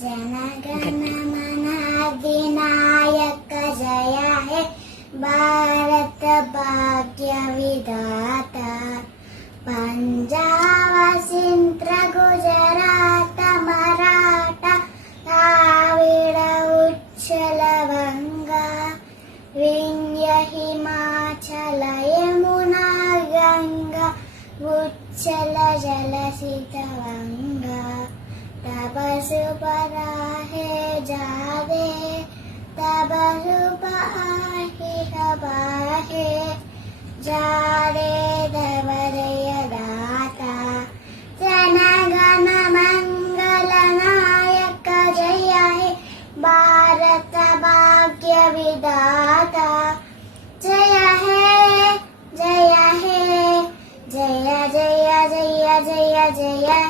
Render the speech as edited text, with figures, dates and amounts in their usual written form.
जनगण मन अधिनायक जय हे भारत भाग्य विधाता पंजाब सिंध गुजरात मराठा द्राविड़ उच्छल बंगा विंध्य हिमाचल यमुना गंगा उच्छल जलसितवंगा तपसु पराहे जागे तपसु पाहि हबाहे जारे धवरय दाता जनगण मंगल नायक जय हे भारत भाग्य विधाता जय हे जय हे जय जय जय जय जय